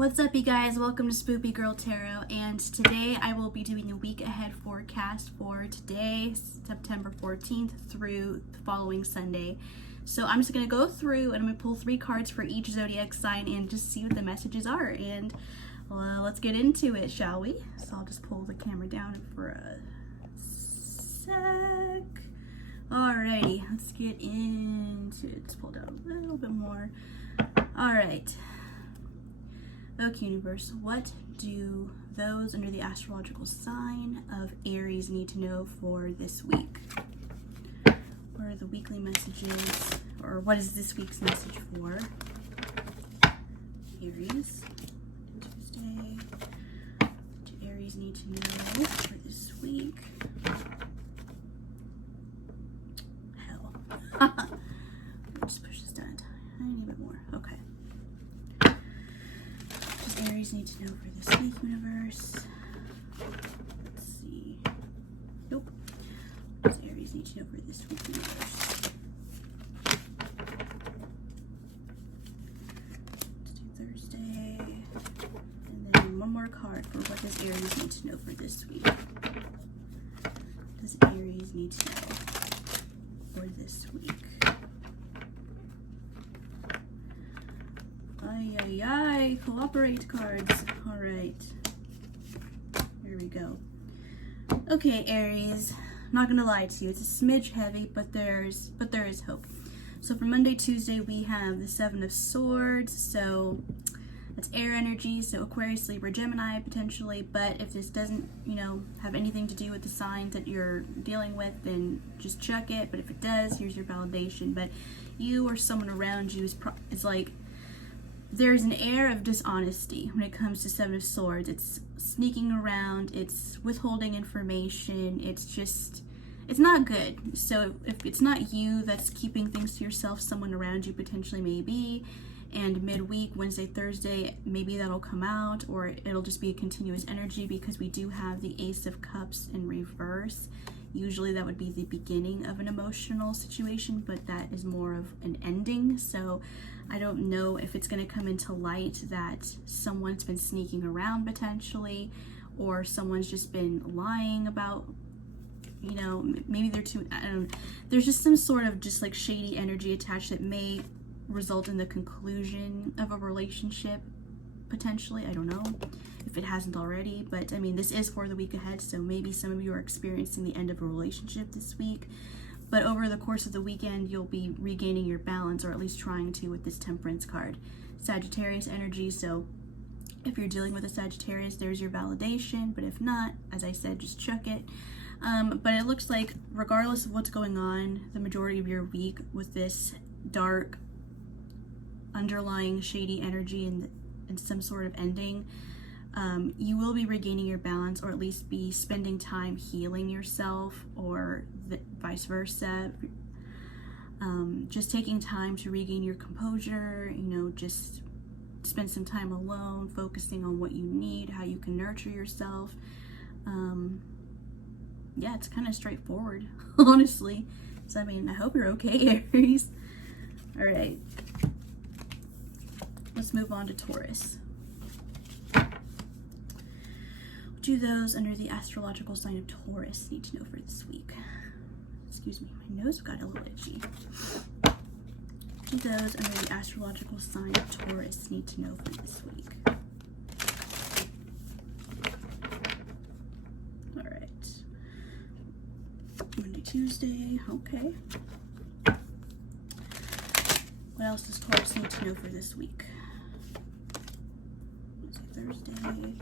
What's up, you guys? Welcome to Spoopy Girl Tarot, and today I will be doing a week ahead forecast for today, September 14th through the following Sunday. So I'm just going to go through and I'm going to pull 3 cards for each zodiac sign and just see what the messages are, and let's get into it, shall we? So I'll just pull the camera down for a sec. Alrighty, let's get into it. Just pull down a little bit more. Alright. Okay, universe, what do those under the astrological sign of Aries need to know for this week? What are the weekly messages, or what is this week's message for Aries? Tuesday. What do Aries need to know for this week? Hell. Just push this down a tiny bit more. Okay. Aries need to know for this week, universe. Let's see. Nope. What does Aries need to know for this week, universe? Let's do Thursday. And then one more card for what does Aries need to know for this week. What does Aries need to know for this week? Ay, cooperate cards. Alright. Here we go. Okay, Aries. Not gonna lie to you, it's a smidge heavy, but there is hope. So for Monday, Tuesday, we have the 7 of Swords. So that's air energy, so Aquarius, Libra, Gemini potentially. But if this doesn't, have anything to do with the signs that you're dealing with, then just chuck it. But if it does, here's your validation. But you or someone around you is like, there's an air of dishonesty when it comes to 7 of Swords. It's sneaking around, it's withholding information, it's not good. So if it's not you that's keeping things to yourself, someone around you potentially may be. And midweek, Wednesday, Thursday, maybe that'll come out, or it'll just be a continuous energy because we do have the Ace of Cups in reverse. Usually that would be the beginning of an emotional situation, but that is more of an ending. So I don't know if it's going to come into light that someone's been sneaking around potentially, or someone's just been lying about, maybe they're too, I don't know. There's just some sort of just like shady energy attached that may result in the conclusion of a relationship potentially. I don't know if it hasn't already, but I mean, this is for the week ahead, so maybe some of you are experiencing the end of a relationship this week. But over the course of the weekend, you'll be regaining your balance, or at least trying to, with this Temperance card. Sagittarius energy, so if you're dealing with a Sagittarius, there's your validation. But if not, as I said, just chuck it. But it looks like regardless of what's going on, the majority of your week with this dark, underlying shady energy and some sort of ending, you will be regaining your balance, or at least be spending time healing yourself, or vice versa. Just taking time to regain your composure, just spend some time alone, focusing on what you need, how you can nurture yourself. Yeah, it's kind of straightforward, honestly. So, I mean, I hope you're okay, Aries. All right. Let's move on to Taurus. What do those under the astrological sign of Taurus need to know for this week? Excuse me, my nose got a little itchy. What do those under the astrological sign of Taurus need to know for this week? All right. Monday, Tuesday, okay. What else does Taurus need to know for this week? Wednesday, Thursday.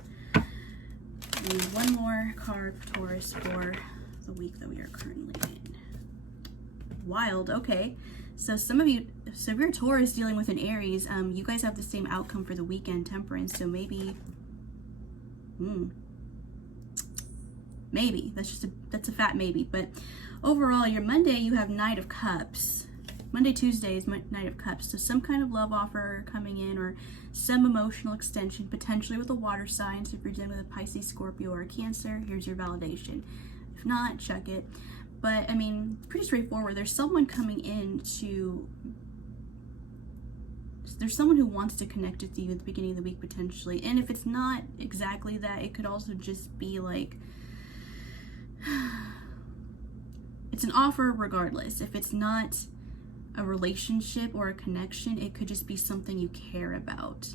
And one more card for Taurus for the week that we are currently in. Wild, okay. So some of you, so if you're Taurus dealing with an Aries, you guys have the same outcome for the weekend, Temperance. So maybe, maybe that's a fat maybe. But overall, your Monday you have Knight of Cups. Monday, Tuesday is Knight of Cups. So some kind of love offer coming in, or some emotional extension, potentially with a water sign. So if you're dealing with a Pisces, Scorpio, or a Cancer, here's your validation. If not, chuck it. But I mean, pretty straightforward. There's someone coming in to there's someone who wants to connect with you at the beginning of the week potentially. And if it's not exactly that, it could also just be like, it's an offer regardless. If it's not a relationship or a connection, it could just be something you care about.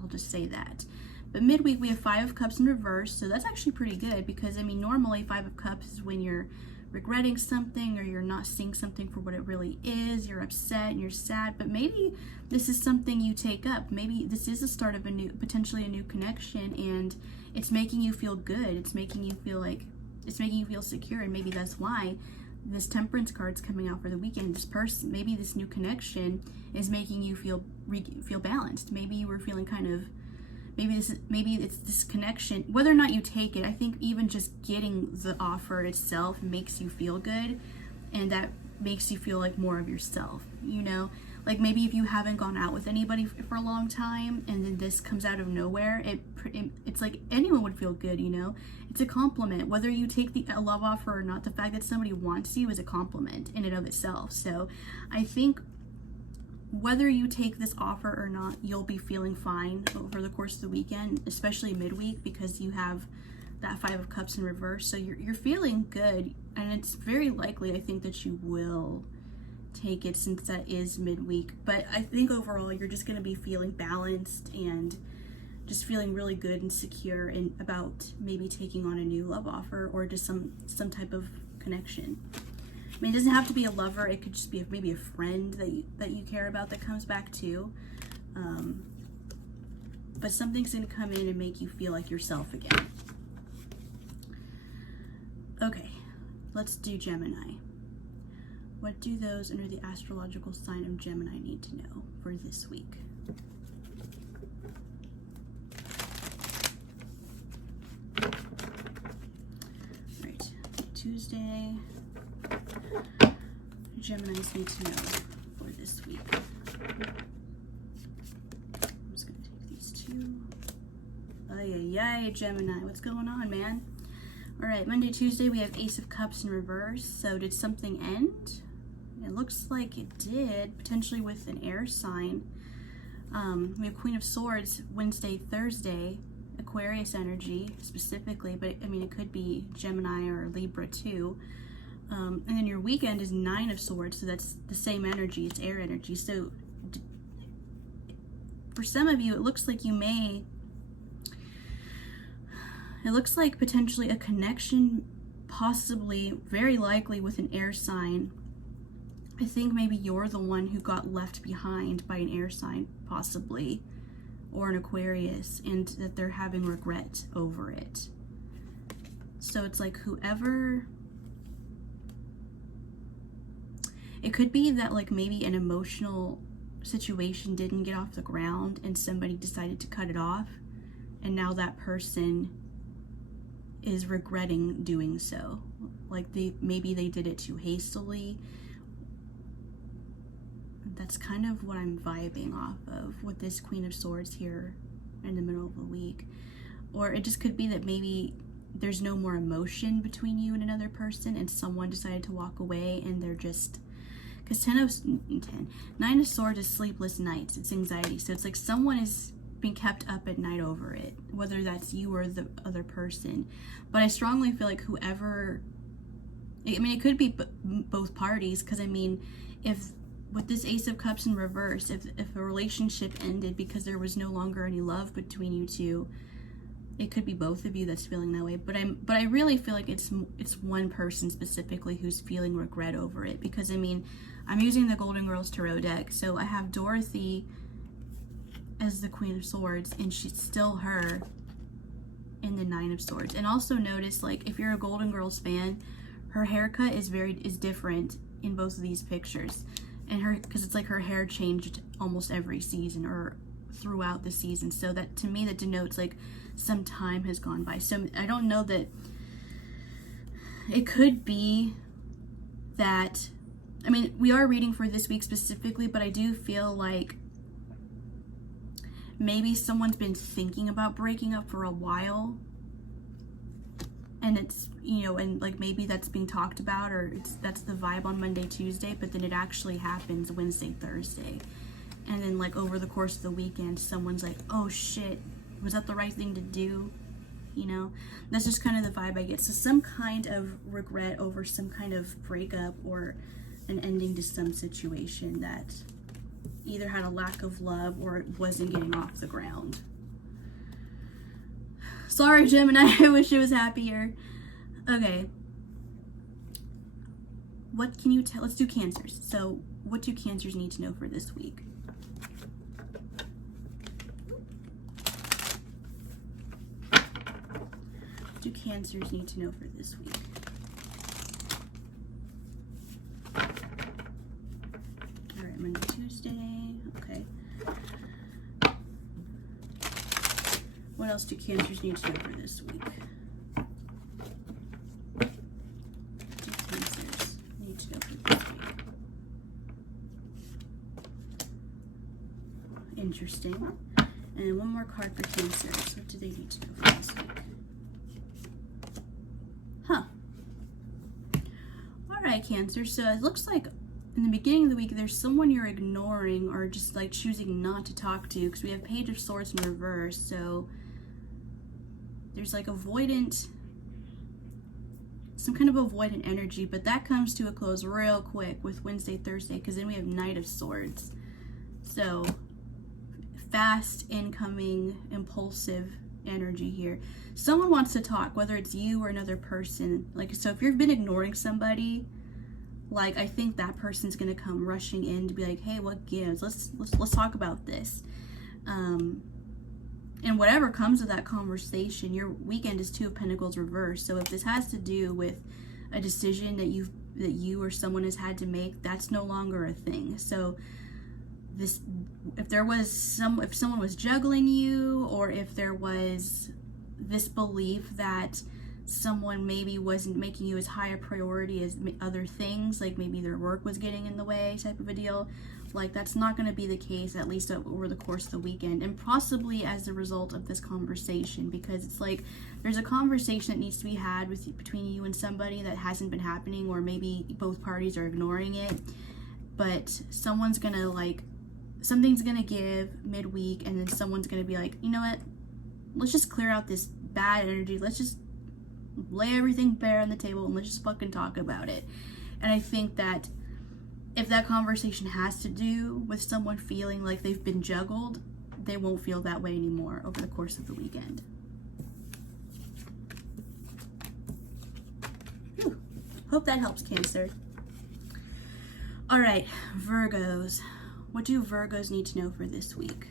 I'll just say that. But midweek we have 5 of Cups in reverse, so that's actually pretty good, because I mean normally 5 of Cups is when you're regretting something or you're not seeing something for what it really is, you're upset and you're sad. But maybe this is something you take up. Maybe this is the start of potentially a new connection, and it's making you feel good. It's making you feel secure, and maybe that's why this Temperance card's coming out for the weekend. This person, maybe this new connection is making you feel balanced. Maybe you were feeling kind of, maybe it's this connection, whether or not you take it. I think even just getting the offer itself makes you feel good, and that makes you feel like more of yourself, you know? Like maybe if you haven't gone out with anybody for a long time and then this comes out of nowhere, it's like anyone would feel good, you know? It's a compliment. Whether you take the love offer or not, the fact that somebody wants you is a compliment in and of itself. So I think whether you take this offer or not, you'll be feeling fine over the course of the weekend, especially midweek, because you have that 5 of Cups in reverse. So you're feeling good, and it's very likely, I think, that you will take it since that is midweek. But I think overall you're just going to be feeling balanced and just feeling really good and secure and about maybe taking on a new love offer or just some type of connection. I mean, it doesn't have to be a lover. It could just be maybe a friend that you care about that comes back too. But something's going to come in and make you feel like yourself again. Okay, let's do Gemini. What do those under the astrological sign of Gemini need to know for this week? All right, Tuesday. Geminis need to know for this week. I'm just going to take these 2. Ay, Gemini. What's going on, man? All right, Monday, Tuesday, we have Ace of Cups in reverse. So did something end? It looks like it did, potentially with an air sign. We have Queen of Swords, Wednesday, Thursday, Aquarius energy specifically, but I mean, it could be Gemini or Libra too. And then your weekend is 9 of Swords, so that's the same energy, it's air energy. So for some of you, it looks like it looks like potentially a connection, possibly, very likely with an air sign. I think maybe you're the one who got left behind by an air sign, possibly, or an Aquarius, and that they're having regret over it. So it's like whoever, it could be that like maybe an emotional situation didn't get off the ground and somebody decided to cut it off, and now that person is regretting doing so. Like maybe they did it too hastily. That's kind of what I'm vibing off of with this Queen of Swords here in the middle of the week. Or it just could be that maybe there's no more emotion between you and another person and someone decided to walk away, and they're just, because 9 of Swords is sleepless nights, it's anxiety. So it's like someone is being kept up at night over it, whether that's you or the other person. But I strongly feel like whoever, I mean, it could be both parties, because I mean, if with this Ace of Cups in reverse, if a relationship ended because there was no longer any love between you two, it could be both of you that's feeling that way. But I really feel like it's one person specifically who's feeling regret over it, because I mean, I'm using the Golden Girls Tarot deck, so I have Dorothy as the Queen of Swords, and she's still her in the 9 of Swords. And also notice, like, if you're a Golden Girls fan, her haircut is different in both of these pictures. And because it's like her hair changed almost every season or throughout the season. So that, to me, that denotes like some time has gone by. So I don't know, that it could be that, I mean, we are reading for this week specifically, but I do feel like maybe someone's been thinking about breaking up for a while, and it's, you know, and like maybe that's being talked about, or that's the vibe on Monday, Tuesday, but then it actually happens Wednesday, Thursday. and then like over the course of the weekend someone's like, oh shit, was that the right thing to do? You know, that's just kind of the vibe I get. So some kind of regret over some kind of breakup or an ending to some situation that either had a lack of love or it wasn't getting off the ground. Sorry, Gemini, I wish it was happier. Okay. What can you tell? Let's do Cancers. So what do Cancers need to know for this week? What do Cancers need to know for this week? All right, Monday, Tuesday. Okay. What else do Cancers need to know for this week? What do Cancers need to know for this week? Interesting. And one more card for Cancers. What do they need to know for this week? Huh. Alright, Cancer. So it looks like in the beginning of the week there's someone you're ignoring or just like choosing not to talk to, because we have Page of Swords in reverse. So there's like avoidant, some kind of avoidant energy, but that comes to a close real quick with Wednesday, Thursday, because then we have Knight of Swords. So fast incoming, impulsive energy here. Someone wants to talk, whether it's you or another person. Like, so if you've been ignoring somebody, like, I think that person's gonna come rushing in to be like, hey, what gives? Let's talk about this. And whatever comes of that conversation, your weekend is Two of Pentacles reversed. So if this has to do with a decision that you or someone has had to make, that's no longer a thing. So this, if someone was juggling you, or if there was this belief that someone maybe wasn't making you as high a priority as other things, like maybe their work was getting in the way type of a deal, like that's not going to be the case, at least over the course of the weekend, and possibly as a result of this conversation, because it's like there's a conversation that needs to be had between you and somebody that hasn't been happening, or maybe both parties are ignoring it, but something's gonna give midweek, and then someone's gonna be like, you know what, let's just clear out this bad energy, let's just lay everything bare on the table and let's just fucking talk about it. And I think that if that conversation has to do with someone feeling like they've been juggled, they won't feel that way anymore over the course of the weekend. Whew. Hope that helps, Cancer. All right, Virgos. What do Virgos need to know for this week?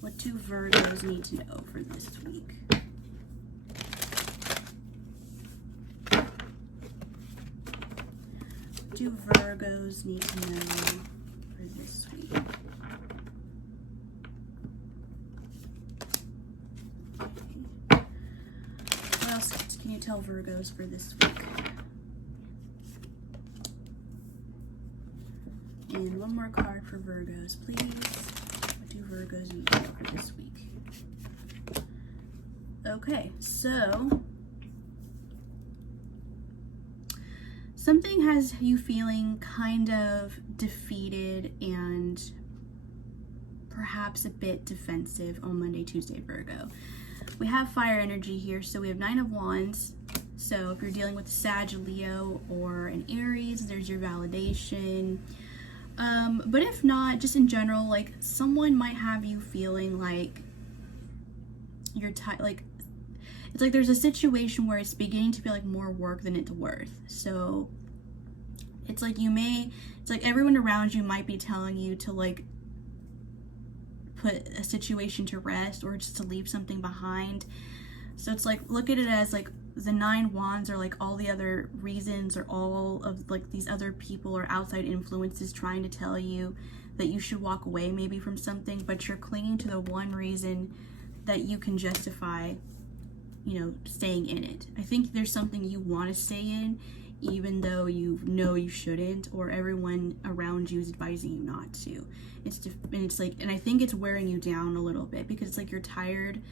What do Virgos need to know for this week? What do Virgos need to know for this week? Okay. What else can you tell Virgos for this week? And one more card for Virgos, please. What do Virgos need to know for this week? Okay, so something has you feeling kind of defeated and perhaps a bit defensive on Monday, Tuesday, Virgo. We have fire energy here, so we have Nine of Wands. So if you're dealing with a Sag, a Leo, or an Aries, there's your validation. But if not, just in general, like someone might have you feeling like you're like it's like there's a situation where it's beginning to feel like more work than it's worth. So it's like it's like everyone around you might be telling you to like put a situation to rest or just to leave something behind. So it's like, look at it as like the Nine Wands are like all the other reasons, or all of like these other people or outside influences trying to tell you that you should walk away maybe from something, but you're clinging to the one reason that you can justify, you know, staying in it. I think there's something you want to stay in even though you know you shouldn't, or everyone around you is advising you not to. And I think it's wearing you down a little bit, because it's like you're tired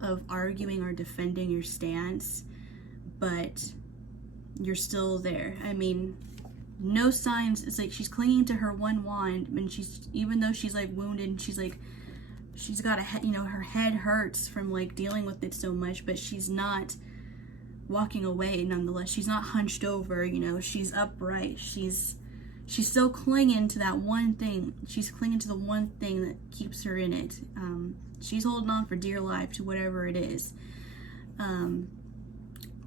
of arguing or defending your stance, but you're still there. I mean, no signs. It's like she's clinging to her one wand, and she's, even though she's like wounded, and she's like, she's got a head, you know, her head hurts from like dealing with it so much, but she's not walking away nonetheless. She's not hunched over, you know, she's upright. She's still clinging to that one thing. She's clinging to the one thing that keeps her in it. She's holding on for dear life to whatever it is.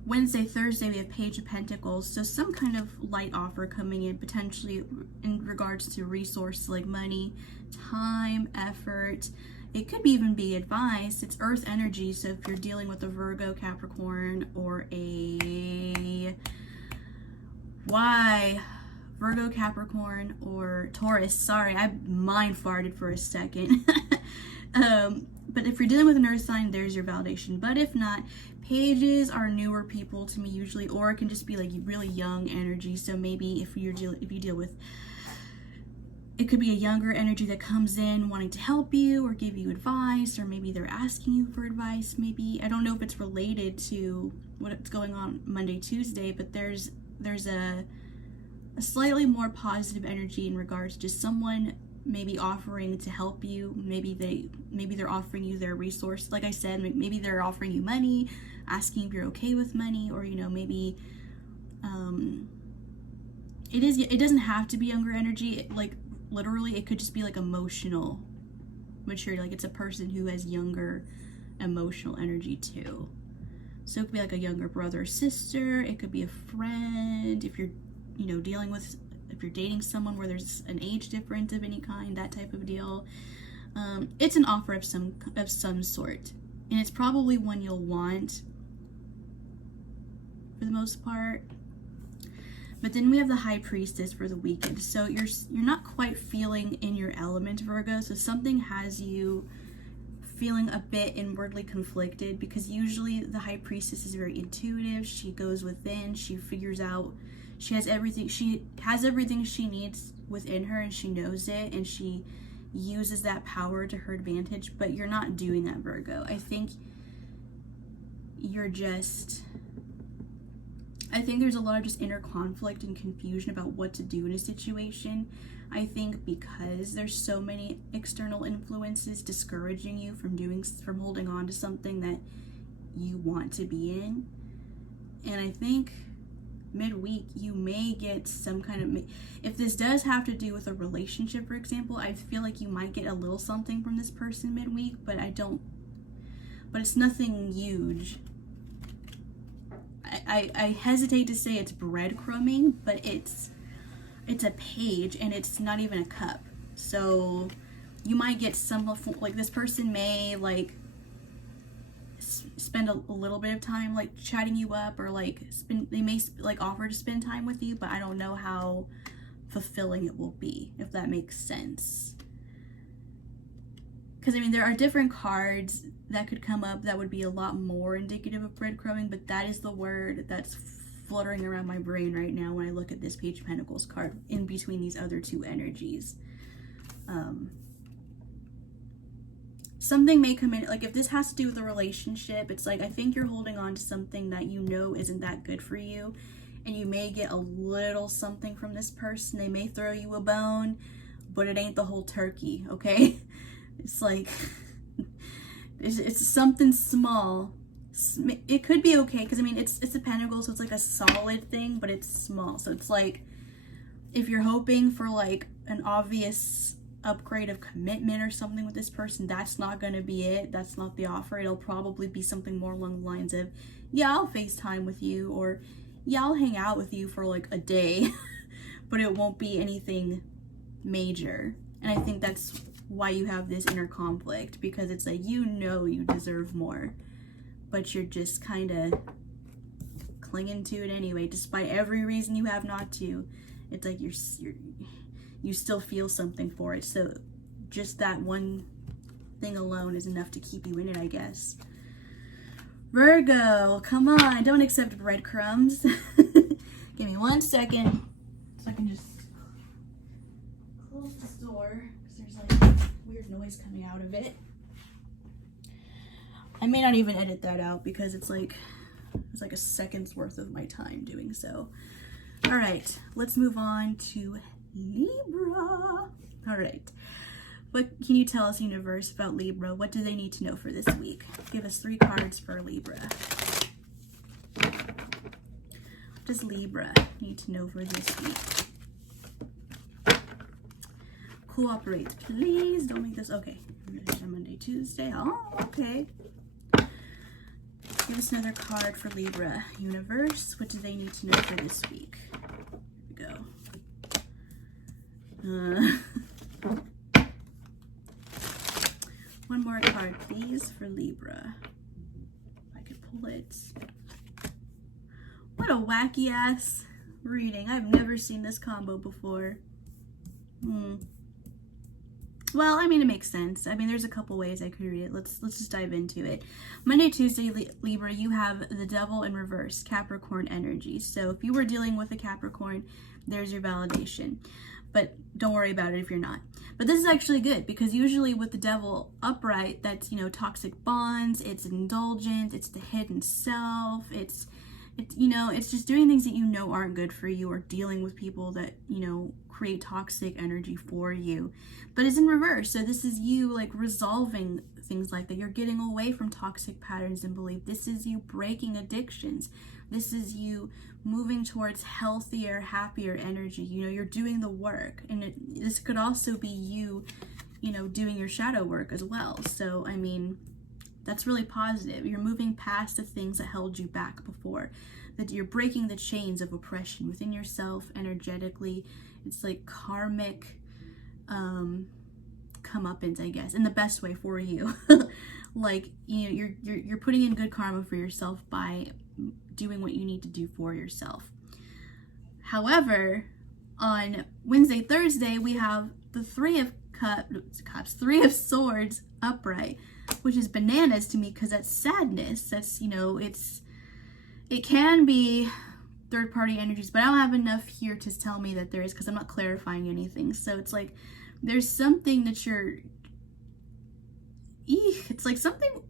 Wednesday, Thursday, we have Page of Pentacles. So some kind of light offer coming in, potentially in regards to resources like money, time, effort. It could even be advice. It's earth energy. So if you're dealing with a Virgo, Capricorn, or a Virgo, Capricorn, or Taurus. Sorry, I mind farted for a second. But if you're dealing with an earth sign, there's your validation. But if not, pages are newer people to me usually, or it can just be like really young energy. So maybe if you deal with, it could be a younger energy that comes in wanting to help you or give you advice, or maybe they're asking you for advice. Maybe, I don't know if it's related to what's going on Monday, Tuesday, but there's a slightly more positive energy in regards to someone maybe offering to help you. Maybe they're offering you their resource. Like I said, maybe they're offering you money, asking if you're okay with money, or, you know, maybe it doesn't have to be younger energy. Like literally, it could just be like emotional maturity. Like it's a person who has younger emotional energy too. So it could be like a younger brother or sister. It could be a friend. If you're, you know, if you're dating someone where there's an age difference of any kind, that type of deal. It's an offer of some sort, and it's probably one you'll want for the most part. But then we have the High Priestess for the weekend. So you're not quite feeling in your element, Virgo. So something has you feeling a bit inwardly conflicted, because usually the High Priestess is very intuitive. She goes within, she figures out, she has everything she needs within her, and she knows it, and she uses that power to her advantage. But you're not doing that, Virgo. I think there's a lot of just inner conflict and confusion about what to do in a situation. I think because there's so many external influences discouraging you from holding on to something that you want to be in. And I think midweek you may get some kind of, if this does have to do with a relationship, for example, I feel like you might get a little something from this person midweek, but it's nothing huge. I hesitate to say it's breadcrumbing, but it's a page, and it's not even a cup. So you might get some, like this person may like spend a little bit of time like chatting you up, or like they may like offer to spend time with you, but I don't know how fulfilling it will be, if that makes sense. Because I mean, there are different cards that could come up that would be a lot more indicative of breadcrumbing, but that is the word that's fluttering around my brain right now when I look at this Page of Pentacles card in between these other two energies. Something may come in, like if this has to do with a relationship, it's like I think you're holding on to something that you know isn't that good for you, and you may get a little something from this person. They may throw you a bone, but it ain't the whole turkey, okay? It's like it's something small. It could be okay, because I mean it's a pentacle, so it's like a solid thing, but it's small. So it's like if you're hoping for like an obvious upgrade of commitment or something with this person, that's not going to be it. That's not the offer. It'll probably be something more along the lines of, yeah, I'll FaceTime with you, or yeah, I'll hang out with you for like a day, but it won't be anything major. And I think that's why you have this inner conflict, because it's like, you know, you deserve more, but you're just kind of clinging to it anyway, despite every reason you have not to. It's like you still feel something for it. So just that one thing alone is enough to keep you in it, I guess. Virgo, come on, don't accept breadcrumbs. Give me 1 second so I can just close this door, because there's like weird noise coming out of it. I may not even edit that out, because it's like a second's worth of my time doing so. All right, let's move on to Libra. All right. What can you tell us, universe, about Libra? What do they need to know for this week? Give us 3 cards for Libra. What does Libra need to know for this week? Cooperate, please. Don't make this. Okay. Monday, Tuesday. Oh, okay. Give us another card for Libra. Universe, what do they need to know for this week? Here we go. One more card, please, for Libra. If I could pull it. What a wacky ass reading. I've never seen this combo before. Well, I mean, it makes sense. I mean, there's a couple ways I could read it. Let's just dive into it. Monday, Tuesday, Libra, you have the Devil in reverse, Capricorn energy. So if you were dealing with a Capricorn, there's your validation. But don't worry about it if you're not. But this is actually good because usually with the Devil upright, that's, you know, toxic bonds, it's indulgent, it's the hidden self, it's you know, it's just doing things that you know aren't good for you or dealing with people that, you know, create toxic energy for you. But it's in reverse. So this is you like resolving things like that. You're getting away from toxic patterns and belief. This is you breaking addictions. This is you moving towards healthier, happier energy. You know, you're doing the work. And this could also be you, you know, doing your shadow work as well. So, I mean, that's really positive. You're moving past the things that held you back before. That you're breaking the chains of oppression within yourself energetically. It's like karmic comeuppance, I guess, in the best way for you. Like, you know, you're putting in good karma for yourself by doing what you need to do for yourself. However, on Wednesday, Thursday, we have the Three of Swords upright, which is bananas to me because that's sadness. That's, you know, it can be third-party energies, but I don't have enough here to tell me that there is because I'm not clarifying anything. So it's like there's something that it's like something,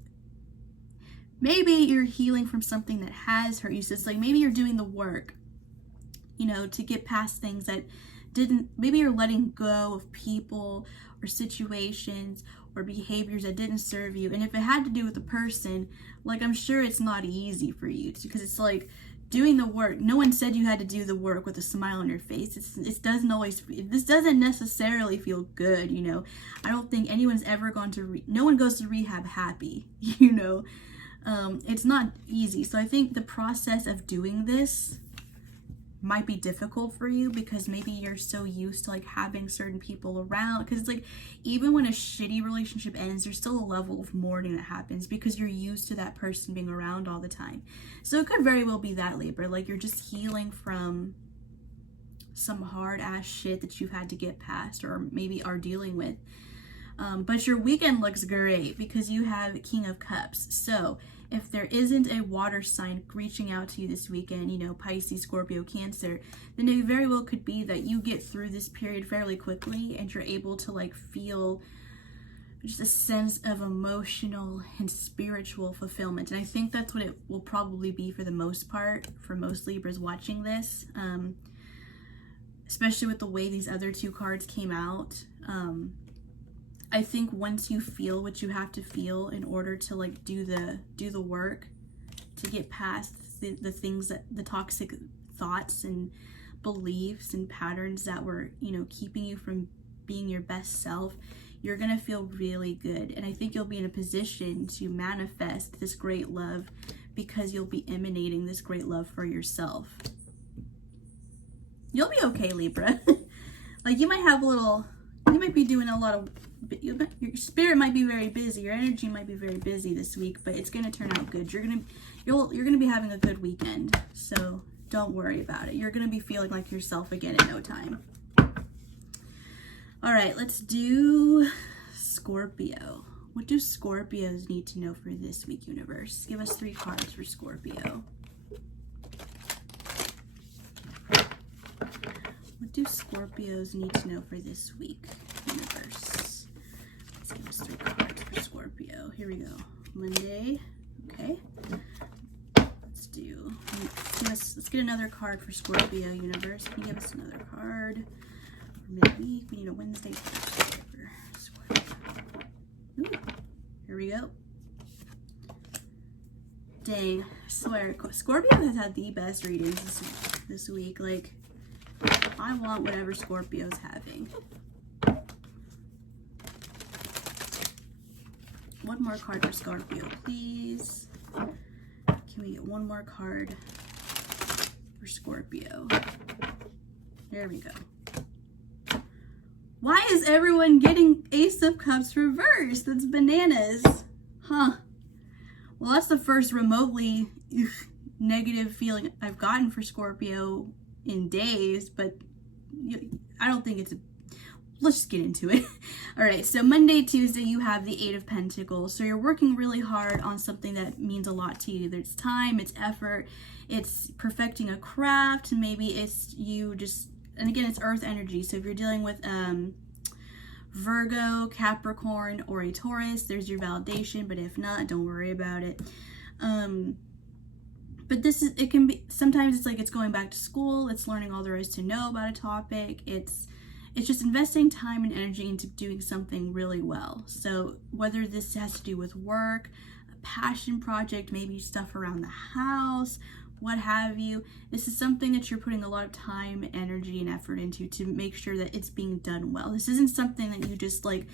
maybe you're healing from something that has hurt you. So it's like maybe you're doing the work, you know, to get past things that maybe you're letting go of people or situations or behaviors that didn't serve you. And if it had to do with the person, like, I'm sure it's not easy for you because it's like doing the work. No one said you had to do the work with a smile on your face. This doesn't necessarily feel good, you know. I don't think anyone's ever gone to no one goes to rehab happy, you know. It's not easy. So I think the process of doing this might be difficult for you because maybe you're so used to like having certain people around, because it's like even when a shitty relationship ends, there's still a level of mourning that happens because you're used to that person being around all the time. So it could very well be that, Libra, like you're just healing from some hard ass shit that you've had to get past or maybe are dealing with. But your weekend looks great because you have King of Cups. So if there isn't a water sign reaching out to you this weekend, you know, Pisces, Scorpio, Cancer, then it very well could be that you get through this period fairly quickly and you're able to like feel just a sense of emotional and spiritual fulfillment. And I think that's what it will probably be for the most part for most Libras watching this, especially with the way these other 2 cards came out. I think once you feel what you have to feel in order to like do the work to get past the things that the toxic thoughts and beliefs and patterns that were, you know, keeping you from being your best self, you're gonna feel really good. And I think you'll be in a position to manifest this great love because you'll be emanating this great love for yourself. You'll be okay, Libra. Like you might be doing a lot of, your spirit might be very busy, your energy might be very busy this week, but it's gonna turn out good. You're gonna be having a good weekend, so don't worry about it. You're gonna be feeling like yourself again in no time. All right, let's do Scorpio. What do Scorpios need to know for this week, universe? Give us 3 cards for Scorpio. What do Scorpios need to know for this week, universe? Let's give us 3 cards for Scorpio. Here we go. Monday. Okay. Let's get another card for Scorpio universe. Can you give us another card for midweek? We need a Wednesday for Scorpio. Ooh, here we go. Dang, I swear, Scorpio has had the best readings this week. Like, I want whatever Scorpio's having. One more card for Scorpio, please. Can we get one more card for Scorpio? There we go. Why is everyone getting Ace of Cups reversed? That's bananas. Huh. Well, that's the first remotely negative feeling I've gotten for Scorpio in days, but I don't think it's a... Let's just get into it. All right, so Monday, Tuesday, you have the Eight of Pentacles. So you're working really hard on something that means a lot to you. Either it's time, it's effort, it's perfecting a craft, maybe it's you just... And again, it's earth energy. So if you're dealing with Virgo, Capricorn, or a Taurus, there's your validation, but if not, don't worry about it. But this is, it can be, sometimes it's like it's going back to school, it's learning all there is to know about a topic, it's just investing time and energy into doing something really well. So whether this has to do with work, a passion project, maybe stuff around the house, what have you, this is something that you're putting a lot of time, energy, and effort into to make sure that it's being done well. This isn't something that you just like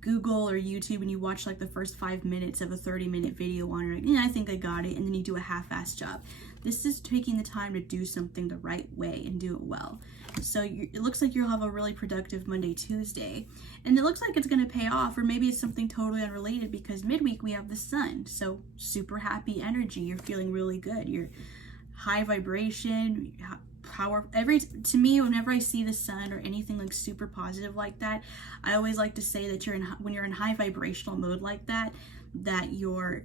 Google or YouTube and you watch like the first 5 minutes of a 30-minute video on it, like, yeah, I think I got it, and then you do a half-assed job. This is taking the time to do something the right way and do it well. So it looks like you'll have a really productive Monday, Tuesday, and it looks like it's going to pay off, or maybe it's something totally unrelated because midweek we have the sun. So super happy energy. You're feeling really good. You're high vibration, power. To me, whenever I see the sun or anything like super positive like that, I always like to say that when you're in high vibrational mode like that, that you're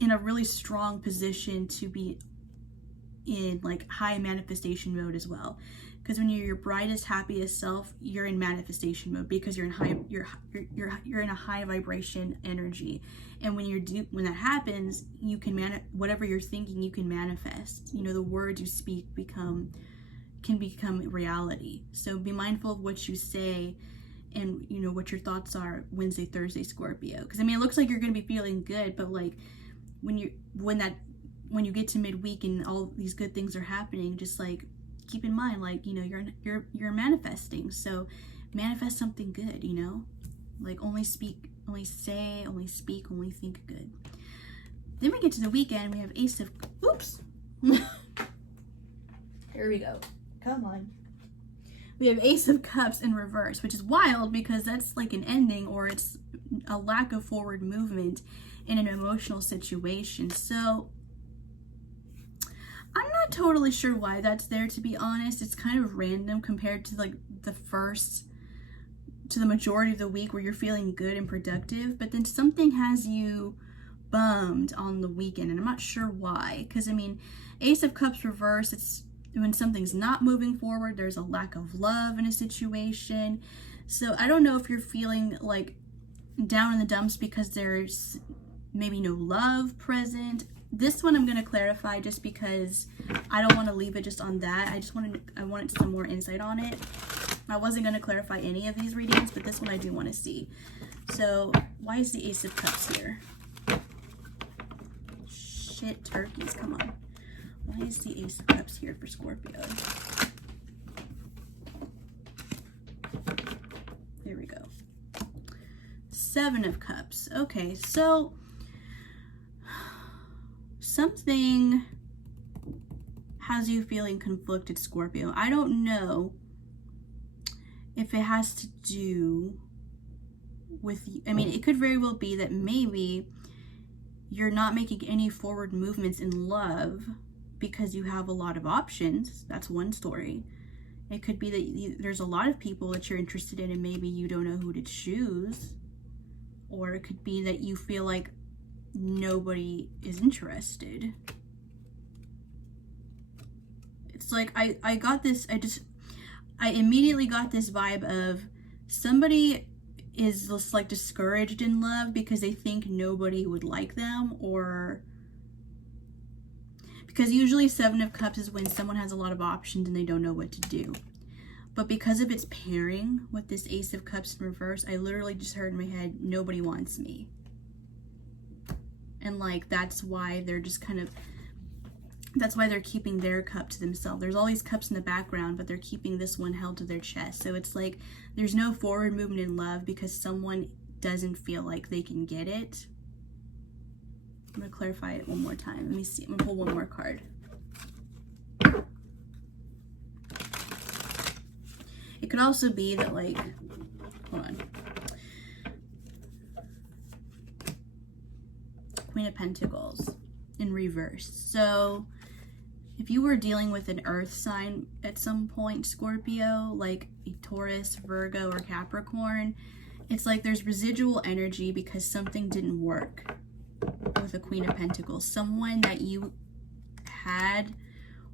in a really strong position to be in like high manifestation mode as well. Because when you're your brightest, happiest self, you're in manifestation mode because you're in high, you're in a high vibration energy. And when that happens, you can whatever you're thinking, you can manifest. You know, the words you speak can become reality. So be mindful of what you say, and you know what your thoughts are Wednesday, Thursday, Scorpio. Because I mean, it looks like you're gonna be feeling good, but like when you get to midweek and all these good things are happening, just like keep in mind, like, you know, you're manifesting. So manifest something good, you know, like only speak, only say, only speak, only think good. Then we get to the weekend. We have Ace of, oops. Here we go. Come on. We have Ace of Cups in reverse, which is wild because that's like an ending, or it's a lack of forward movement in an emotional situation. So I'm not totally sure why that's there, to be honest. It's kind of random compared to like to the majority of the week where you're feeling good and productive, but then something has you bummed on the weekend, and I'm not sure why. Because I mean, Ace of Cups reverse, it's when something's not moving forward, there's a lack of love in a situation. So I don't know if you're feeling like down in the dumps because there's maybe no love present. This one I'm going to clarify just because I don't want to leave it just on that. I wanted some more insight on it. I wasn't going to clarify any of these readings, but this one I do want to see. So why is the Ace of Cups here? Shit, turkeys, come on. Why is the Ace of Cups here for Scorpio? There we go. Seven of Cups. Okay, so something has you feeling conflicted, Scorpio. I don't know if it has to do with, I mean, it could very well be that maybe you're not making any forward movements in love because you have a lot of options. That's one story. It could be that there's a lot of people that you're interested in and maybe you don't know who to choose. Or it could be that you feel like nobody is interested. It's like I got this, I immediately got this vibe of somebody is just like discouraged in love because they think nobody would like them, or Because usually Seven of Cups is when someone has a lot of options and they don't know what to do. But because of its pairing with this Ace of Cups in reverse, I literally just heard in my head, nobody wants me. And like, that's why they're just kind of, that's why they're keeping their cup to themselves. There's all these cups in the background, but they're keeping this one held to their chest. So it's like, there's no forward movement in love because someone doesn't feel like they can get it. I'm gonna clarify it one more time. Let me see, I'm gonna pull one more card. It could also be that, like, hold on. Queen of Pentacles in reverse. So if you were dealing with an earth sign at some point, Scorpio, like a Taurus, Virgo, or Capricorn, it's like there's residual energy because something didn't work with a Queen of Pentacles. Someone that you had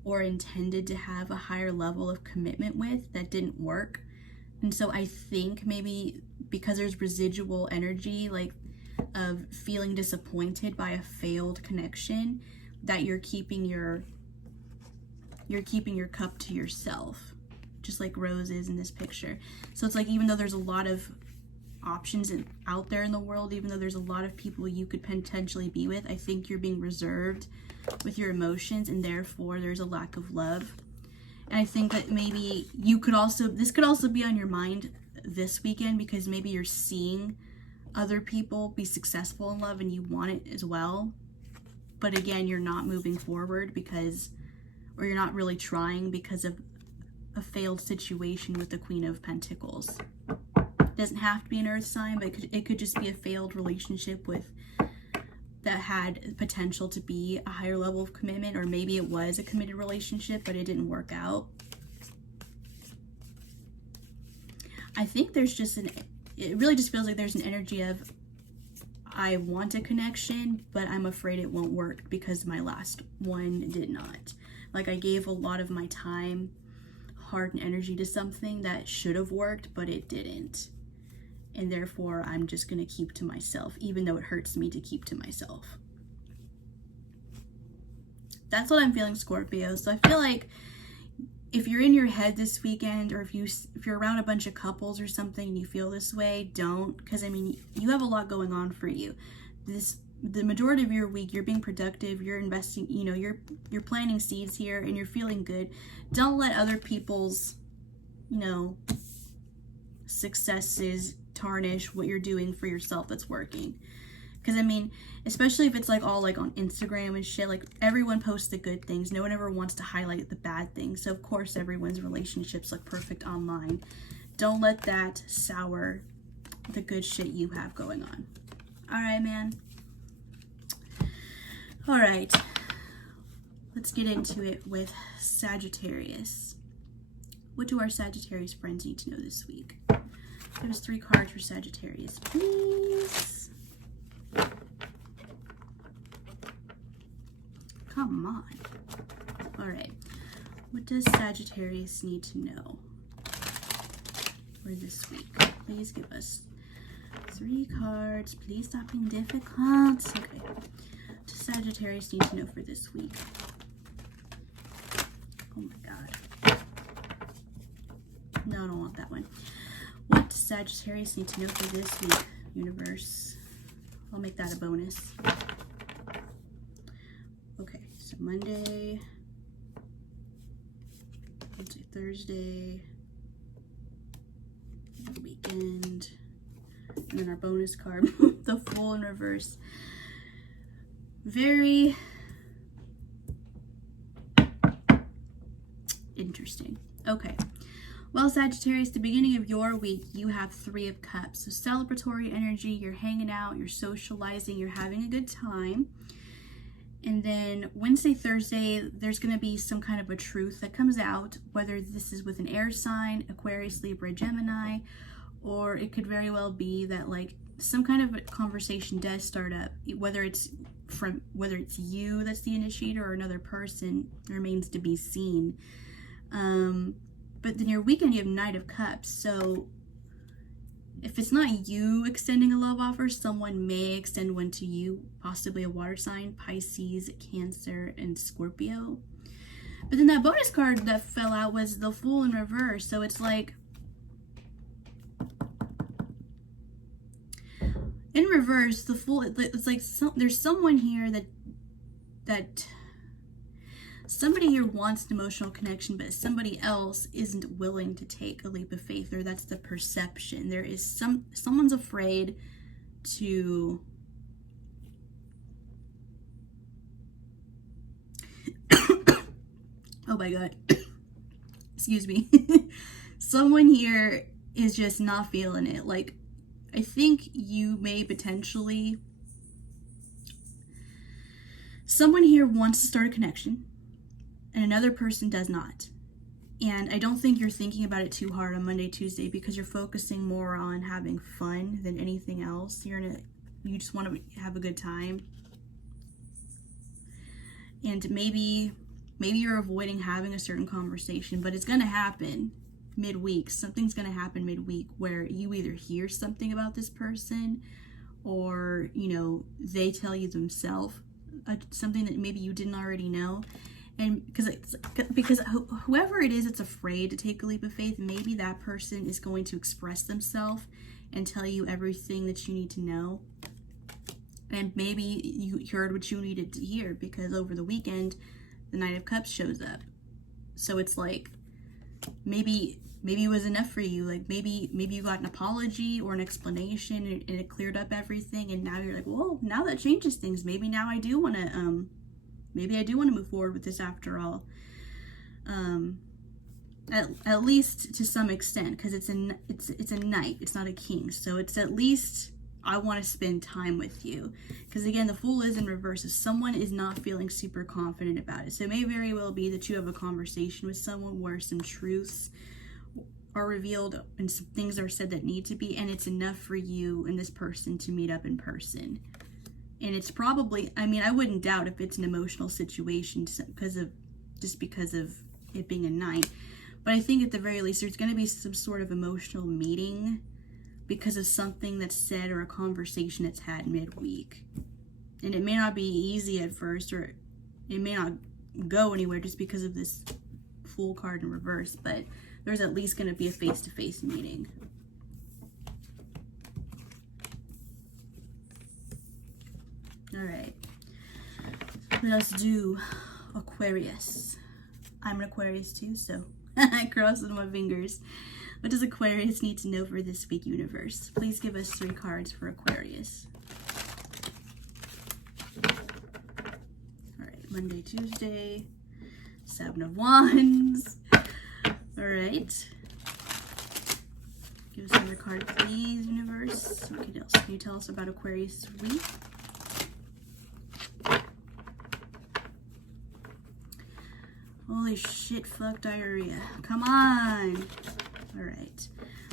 or intended to have a higher level of commitment with that didn't work. And so I think maybe because there's residual energy, like of feeling disappointed by a failed connection, that you're keeping your cup to yourself, just like Rose is in this picture. So it's like, even though there's a lot of options out there in the world, even though there's a lot of people you could potentially be with, I think you're being reserved with your emotions, and therefore there's a lack of love. And I think that maybe this could also be on your mind this weekend, because maybe you're seeing other people be successful in love and you want it as well, but again, you're not moving forward or you're not really trying because of a failed situation with the Queen of Pentacles. It doesn't have to be an earth sign, but it could just be a failed relationship that had potential to be a higher level of commitment, or maybe it was a committed relationship, but it didn't work out. I think there's just it really just feels like there's an energy of, I want a connection, but I'm afraid it won't work because my last one did not. Like, I gave a lot of my time, heart, and energy to something that should have worked, but it didn't. And therefore, I'm just going to keep to myself, even though it hurts me to keep to myself. That's what I'm feeling, Scorpio. So I feel like if you're in your head this weekend, or if you're around a bunch of couples or something and you feel this way, don't. Because, I mean, you have a lot going on for you. The majority of your week, you're being productive, you're investing, you're planting seeds here, and you're feeling good. Don't let other people's, successes tarnish what you're doing for yourself that's working. Because, I mean, especially if it's like all like on Instagram and shit, like everyone posts the good things. No one ever wants to highlight the bad things. So of course everyone's relationships look perfect online. Don't let that sour the good shit you have going on. All right, man. All right. Let's get into it with Sagittarius. What do our Sagittarius friends need to know this week? Give us 3 cards for Sagittarius, please. Come on. All right. What does Sagittarius need to know for this week? Please give us 3 cards. Please stop being difficult. Okay. What does Sagittarius need to know for this week? Oh my God. No, I don't want that one. What does Sagittarius need to know for this week, universe? I'll make that a bonus. Okay, so Monday, Wednesday, Thursday, the weekend, and then our bonus card, the Fool in reverse. Very interesting. Okay. Well, Sagittarius, the beginning of your week, you have 3 of Cups. So celebratory energy, you're hanging out, you're socializing, you're having a good time. And then Wednesday, Thursday, there's going to be some kind of a truth that comes out, whether this is with an air sign, Aquarius, Libra, Gemini, or it could very well be that like some kind of a conversation does start up, whether it's you that's the initiator or another person remains to be seen. But then your weekend, you have Knight of Cups. So if it's not you extending a love offer, someone may extend one to you, possibly a water sign, Pisces, Cancer, and Scorpio. But then that bonus card that fell out was the Fool in reverse. So it's like, in reverse, the Fool, it's like there's someone here that somebody here wants an emotional connection, but somebody else isn't willing to take a leap of faith, or that's the perception. There is someone's afraid to oh my god. Excuse me. Someone here is just not feeling it. Like, I think you may potentially, someone here wants to start a connection and another person does not. And I don't think you're thinking about it too hard on Monday, Tuesday, because you're focusing more on having fun than anything else. You just want to have a good time. And maybe you're avoiding having a certain conversation, but it's going to happen midweek. Something's going to happen midweek where you either hear something about this person, or, they tell you themselves something that maybe you didn't already know. And because whoever it is that's afraid to take a leap of faith, maybe that person is going to express themselves and tell you everything that you need to know. And maybe you heard what you needed to hear, because over the weekend, the Knight of Cups shows up. So it's like, maybe it was enough for you. Like, maybe you got an apology or an explanation and it cleared up everything. And now you're like, well, now that changes things. Maybe now I do want to, maybe I do want to move forward with this after all. At least to some extent, because it's a knight, it's not a king. So it's at least, I want to spend time with you. Because again, the Fool is in reverse. If someone is not feeling super confident about it, so it may very well be that you have a conversation with someone where some truths are revealed and some things are said that need to be, and it's enough for you and this person to meet up in person. And it's probably, I wouldn't doubt if it's an emotional situation because of it being a night. But I think at the very least, there's going to be some sort of emotional meeting because of something that's said or a conversation that's had midweek. And it may not be easy at first, or it may not go anywhere just because of this Fool card in reverse, but there's at least going to be a face-to-face meeting. All right, let's do Aquarius. I'm an Aquarius too, so I cross with my fingers. What does Aquarius need to know for this week, universe? Please give us 3 cards for Aquarius. All right, Monday, Tuesday, 7 of Wands. All right. Give us another card, please, universe. What else can you tell us about Aquarius this week? Holy shit, fuck diarrhea. Come on. All right.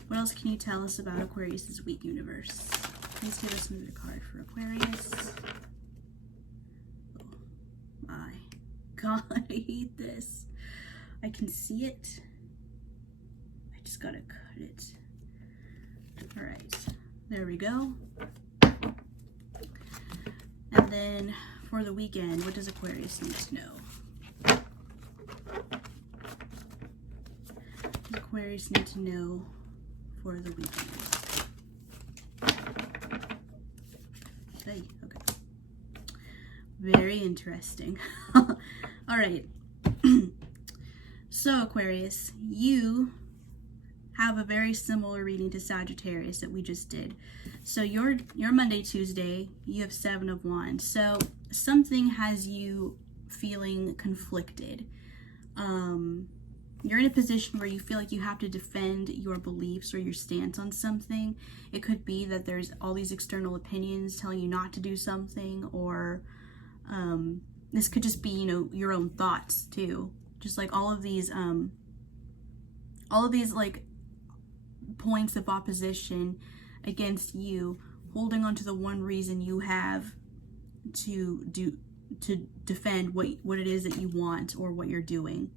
What else can you tell us about Aquarius this week, universe? Please give us another card for Aquarius. Oh my god, I hate this. I can see it. I just gotta cut it. All right. There we go. And then for the weekend, what does Aquarius need to know? Aquarius need to know for the weekend. Okay. Very interesting. All right. So Aquarius, you have a very similar reading to Sagittarius that we just did. So your Monday, Tuesday, you have 7 of Wands. So something has you feeling conflicted. You're in a position where you feel like you have to defend your beliefs or your stance on something. It could be that there's all these external opinions telling you not to do something, or this could just be, your own thoughts too. Just like all of these like points of opposition against you, holding on to the one reason you have to defend what it is that you want or what you're doing.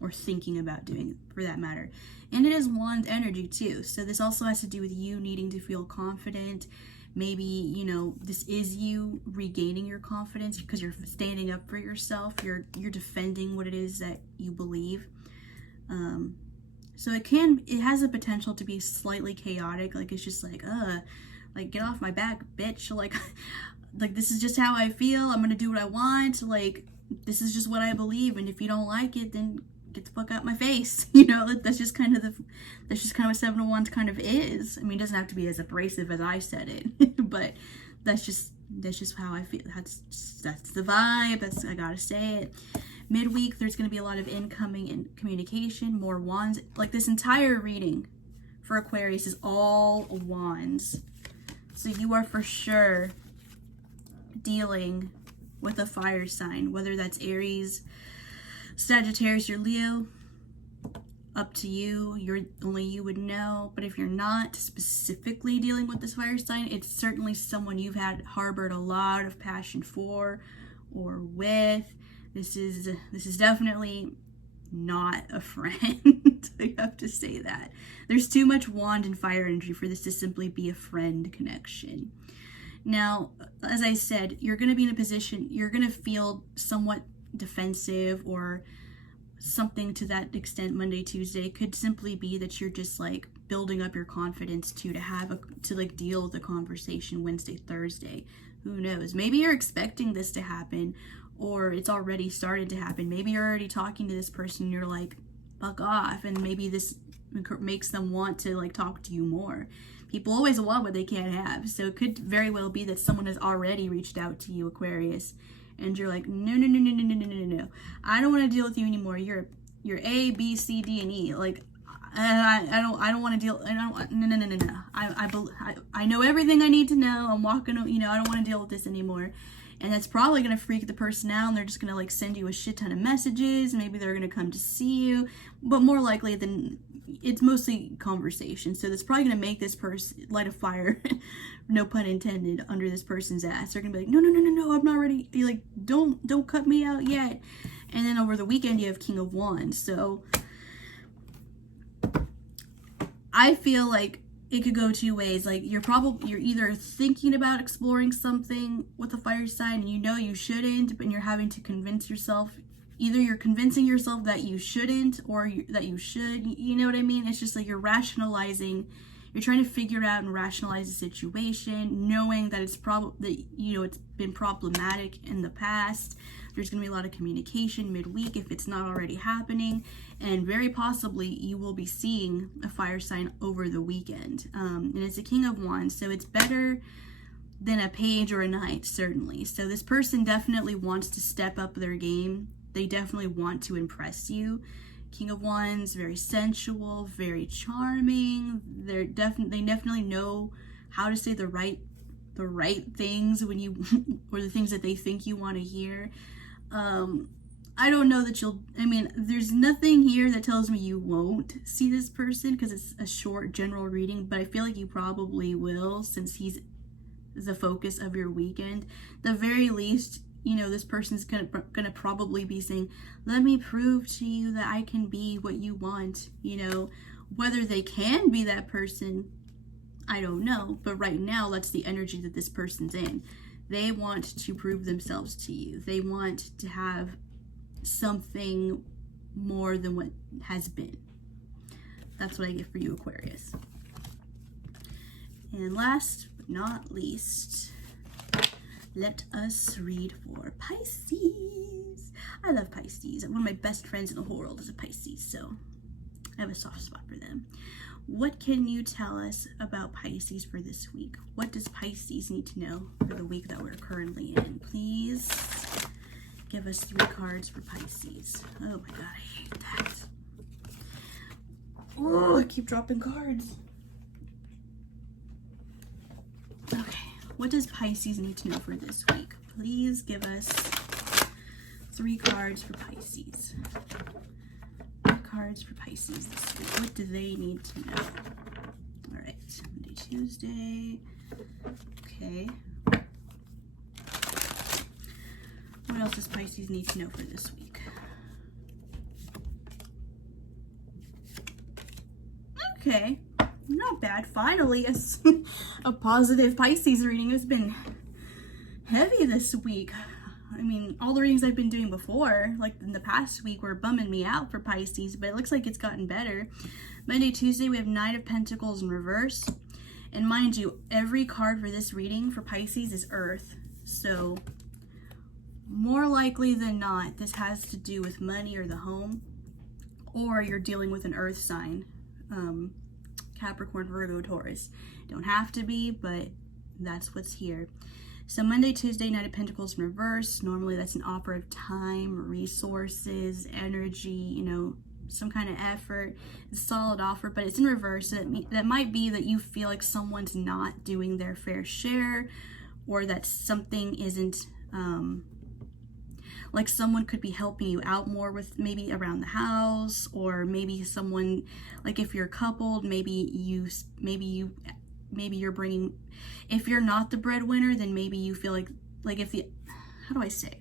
or thinking about doing, for that matter. And it is Wand energy too. So this also has to do with you needing to feel confident. Maybe, you know, this is you regaining your confidence because you're standing up for yourself. You're defending what it is that you believe. So it has a potential to be slightly chaotic. Like, it's just like get off my back, bitch. Like this is just how I feel. I'm gonna do what I want. Like, this is just what I believe. And if you don't like it, then get the fuck out my face. You know, that's just kind of what Seven of Wands kind of is. I mean, it doesn't have to be as abrasive as I said it, but that's just how I feel. That's the vibe. I gotta say it. Midweek, there's going to be a lot of incoming and communication, more wands. Like, this entire reading for Aquarius is all wands. So you are for sure dealing with a fire sign, whether that's Aries, Sagittarius, or Leo. Up to you. Only you would know. But if you're not specifically dealing with this fire sign, it's certainly someone you've harbored a lot of passion for or with. This is definitely not a friend. I have to say that. There's too much wand and fire energy for this to simply be a friend connection. Now, as I said, you're going to be in a position, you're going to feel somewhat defensive or something to that extent. Monday, Tuesday could simply be that you're just like building up your confidence to deal with the conversation Wednesday, Thursday. Who knows? Maybe you're expecting this to happen, or it's already started to happen. Maybe you're already talking to this person and you're like, fuck off. And maybe this makes them want to like talk to you more. People always want what they can't have. So it could very well be that someone has already reached out to you, Aquarius, and you're like, no. I don't want to deal with you anymore. You're A, B, C, D, and E. Like, I don't want to deal. No. I know everything I need to know. I'm walking. You know, I don't want to deal with this anymore. And that's probably going to freak the person out, and they're just going to like send you a shit ton of messages. Maybe they're going to come to see you, but more likely than it's mostly conversation. So that's probably going to make this person light a fire, no pun intended, under this person's ass. They're going to be like, no, I'm not ready. You're like, don't cut me out yet. And then over the weekend you have King of Wands. So I feel like it could go two ways. Like, you're either thinking about exploring something with a fire sign and you know you shouldn't, but you're having to convince yourself. Either you're convincing yourself that you shouldn't or that you should. You know what I mean? It's just like you're rationalizing. You're trying to figure out and rationalize the situation, knowing that it's been problematic in the past. There's going to be a lot of communication midweek if it's not already happening, and very possibly you will be seeing a fire sign over the weekend. And it's a King of Wands, so it's better than a Page or a Knight, certainly. So this person definitely wants to step up their game. They definitely want to impress you. King of Wands, very sensual, very charming. They definitely know how to say the right things when you or the things that they think you want to hear. I don't know that there's nothing here that tells me you won't see this person because it's a short general reading, but I feel like you probably will, since he's the focus of your weekend. The very least, you know, this person's gonna probably be saying, let me prove to you that I can be what you want. You know, whether they can be that person, I don't know, but right now that's the energy that this person's in. They want to prove themselves to you. They want to have something more than what has been. That's what I get for you, Aquarius. And last but not least, let us read for Pisces. I love Pisces. One of my best friends in the whole world is a Pisces, so I have a soft spot for them. What can you tell us about Pisces for this week? What does Pisces need to know for the week that we're currently in? Please give us 3 cards for Pisces. Oh my god, I hate that. Oh, I keep dropping cards. Okay, what does Pisces need to know for this week? Please give us 3 cards for Pisces. Cards for Pisces this week. What do they need to know? All right, Monday, Tuesday. Okay. What else does Pisces need to know for this week? Okay, not bad. Finally, a positive Pisces reading. Has been heavy this week. I mean, all the readings I've been doing before, like in the past week, were bumming me out for Pisces, but it looks like it's gotten better. Monday, Tuesday, we have Knight of Pentacles in reverse. And mind you, every card for this reading for Pisces is Earth. So, more likely than not, this has to do with money or the home, or you're dealing with an Earth sign. Capricorn, Virgo, Taurus. Don't have to be, but that's what's here. So Monday, Tuesday, Knight of Pentacles in reverse. Normally that's an offer of time, resources, energy, you know, some kind of effort. It's a solid offer, but it's in reverse. That might be that you feel like someone's not doing their fair share, or that something isn't, like someone could be helping you out more with maybe around the house, or maybe someone, like if you're coupled, maybe you're bringing, if you're not the breadwinner, then maybe you feel like if the, how do I say,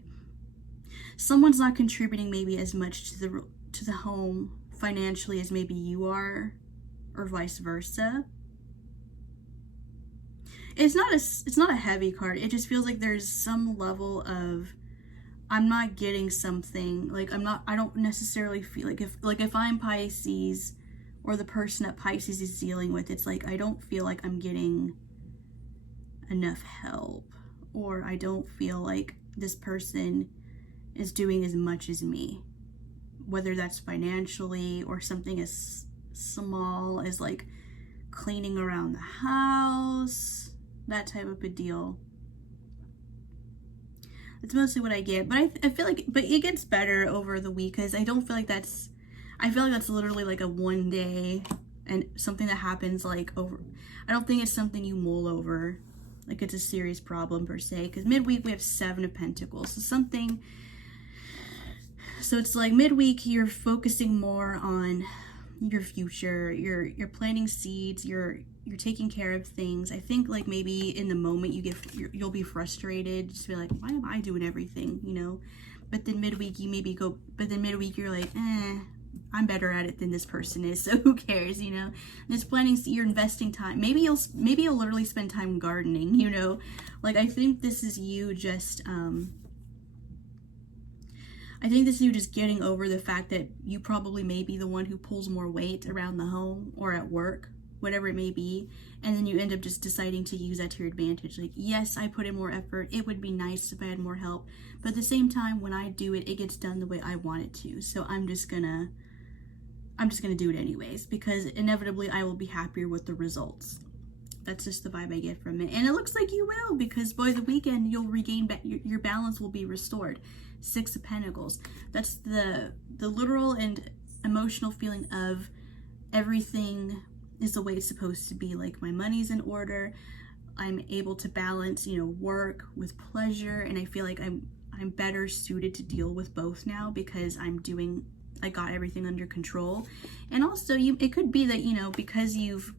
someone's not contributing maybe as much to the home financially as maybe you are, or vice versa. It's not a heavy card. It just feels like there's some level of, I'm not getting something, like I don't necessarily feel like if I'm Pisces, or the person that Pisces is dealing with, it's like I don't feel like I'm getting enough help, or I don't feel like this person is doing as much as me, whether that's financially or something as small as like cleaning around the house, that type of a deal. It's mostly what I get, but I feel like, but it gets better over the week, because I don't feel like that's, I feel like that's literally like a one day and something that happens like over, I don't think it's something you mull over, like it's a serious problem per se, because midweek we have 7 of Pentacles, so something, so it's like midweek you're focusing more on your future, you're planting seeds, you're taking care of things. I think like maybe in the moment you'll be frustrated, just be like, why am I doing everything, you know? But then midweek you're like, I'm better at it than this person is, so who cares, you know? And it's planning, you're investing time. Maybe you'll literally spend time gardening, you know? Like, I think this is you just, I think this is you just getting over the fact that you probably may be the one who pulls more weight around the home or at work, whatever it may be, and then you end up just deciding to use that to your advantage. Like, yes, I put in more effort, it would be nice if I had more help, but at the same time, when I do it, it gets done the way I want it to, so I'm just gonna do it anyways, because inevitably I will be happier with the results. That's just the vibe I get from it, and it looks like you will, because by the weekend you'll regain your balance will be restored. 6 of Pentacles. That's the literal and emotional feeling of everything is the way it's supposed to be. Like, my money's in order, I'm able to balance, you know, work with pleasure, and I feel like I'm better suited to deal with both now, because I got everything under control. And also it could be that, you know, because you've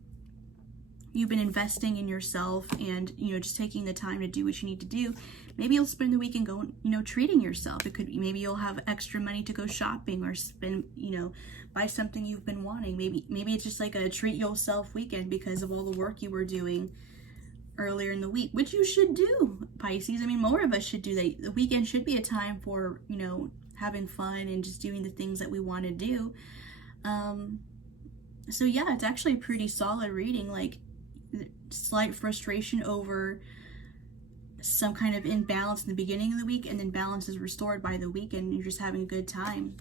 been investing in yourself and, you know, just taking the time to do what you need to do, maybe you'll spend the weekend going, you know, treating yourself. It could be, maybe you'll have extra money to go shopping, or spend, you know, buy something you've been wanting. Maybe it's just like a treat yourself weekend because of all the work you were doing earlier in the week, which you should do, Pisces. I mean, more of us should do that. The weekend should be a time for, you know, having fun and just doing the things that we want to do. So yeah, it's actually a pretty solid reading. Like, slight frustration over some kind of imbalance in the beginning of the week, and then balance is restored by the weekend. You're just having a good time,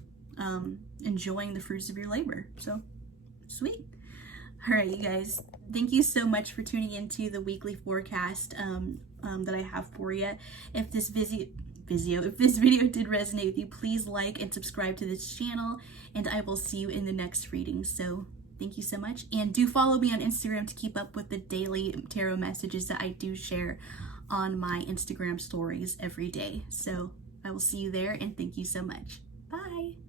enjoying the fruits of your labor. So sweet. All right, you guys, thank you so much for tuning into the weekly forecast that I have for you. If this video did resonate with you, please like and subscribe to this channel, and I will see you in the next reading. So thank you so much, and do follow me on Instagram to keep up with the daily tarot messages that I do share on my Instagram stories every day. So I will see you there, and thank you so much. Bye.